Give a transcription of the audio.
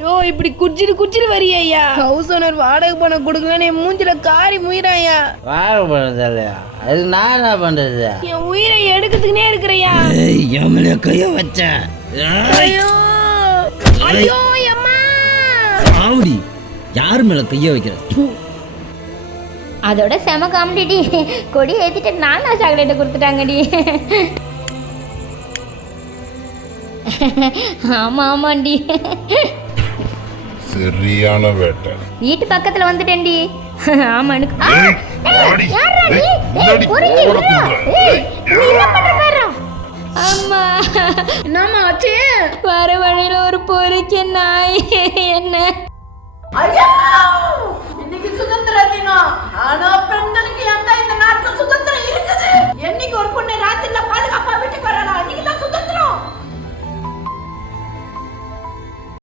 யோ இப்படி குடிச்சிட்டு வரியா ஐயா? ஹவுஸ் ஓனர் வாடகை பணம் கொடுக்கலன்னு என் மூஞ்சில காரி முயிறாயா. வாடகை பணம் இல்லையா? அதுக்கு நான் என்ன பண்றது? என் உயிரை எடுக்கிறதுக்குனே இருக்கிறையா. எம்எல்ஏ கைய வச்சேன். ஐயோ ஐயோ அம்மா. ஆவுடி யார் மேல கைய வைக்கிற? அதோட செம காமெடி. கொடி ஏற்றிட்டு நானா சாக்லேட்டை கொடுத்துட்டாங்கடி. ஆமாம் ஆமாண்டி. சரியான வேட்டை. வீட்டு பக்கத்தில் வந்துட்டேன்டி. ஆமா எனக்கு அம்மா என்னம்மா ஆச்சு? வர வழியில் ஒரு பொறிக்க நாய் என்ன ஐயா